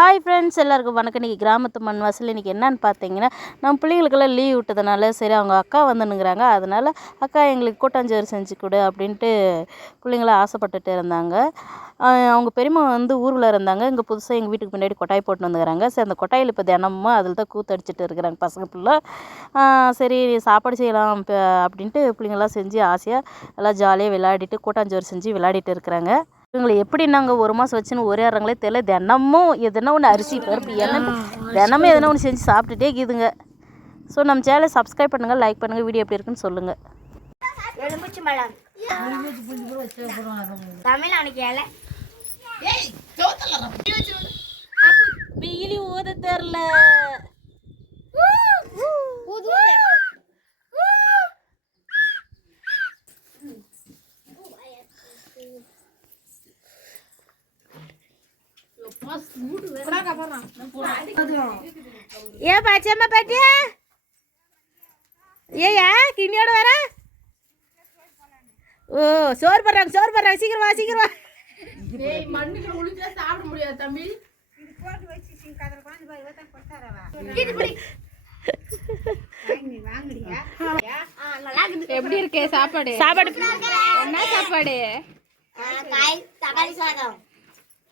Hi friends எல்லாருக்கும் வணக்கம். இன்றைக்கி கிராமத்து மண் வாசல் இன்றைக்கி என்னன்னு பார்த்தீங்கன்னா நம்ம பிள்ளைங்களுக்கெல்லாம் லீவ் விட்டதுனால சரி அவங்க அக்கா வந்துனுங்கிறாங்க அதனால் அக்கா எங்களுக்கு கூட்டாஞ்சோறு செஞ்சு கொடு அப்படின்ட்டு பிள்ளைங்களாம் ஆசைப்பட்டுட்டு இருந்தாங்க. அவங்க பெரியம்மா வந்து ஊரில் இருந்தாங்க. இங்கே புதுசாக எங்கள் வீட்டுக்கு பின்னாடி கொட்டாய் போட்டு வந்துக்கிறாங்க. சரி அந்த கொட்டாயில் இப்போ தினமும் அதில் தான் கூத்தடிச்சிட்டு இருக்கிறாங்க பசங்க பிள்ளை சரி சாப்பாடு செய்யலாம் இப்போ அப்படின்ட்டு பிள்ளைங்களாம் செஞ்சு ஆசையாக எல்லாம் ஜாலியாக விளையாடிட்டு கூட்டாஞ்சோறு செஞ்சு விளையாடிட்டு இருக்கிறாங்க. இவங்களை எப்படி நாங்கள் ஒரு மாதம் வச்சுன்னு ஒரேறாங்களே தெரியல. தினமும் எதுனா ஒன்று அரிசி பருப்பு என்ன தினமும் எதனா ஒன்று செஞ்சு சாப்பிட்டுட்டே இருக்குதுங்க. ஸோ நம்ம சேனலை சப்ஸ்கிரைப் பண்ணுங்கள் லைக் பண்ணுங்கள் வீடியோ எப்படி இருக்குன்னு சொல்லுங்கள் பிகிலி ஊத தெரில ஏ பச்சம்மா பாட்டியா ஏயா கிண்ணியோட வர? ஓ சோறு போடுறாங்க சோறு போடுறாங்க. சீக்கிரம் வா சீக்கிரம் வா. எப்படி இருக்கு சாப்பாடு? சாப்பாடு. என்ன சாப்பாடு? காய் தக்காளி சாதம்.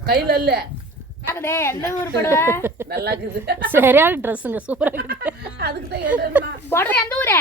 கையில இல்ல. விடு எந்த ஊர் போடுவ? நல்லா இருக்குது சரியான ட்ரெஸ்ஸுங்க சூப்பராக இருக்குது அதுக்கு தான் எந்த ஊரு?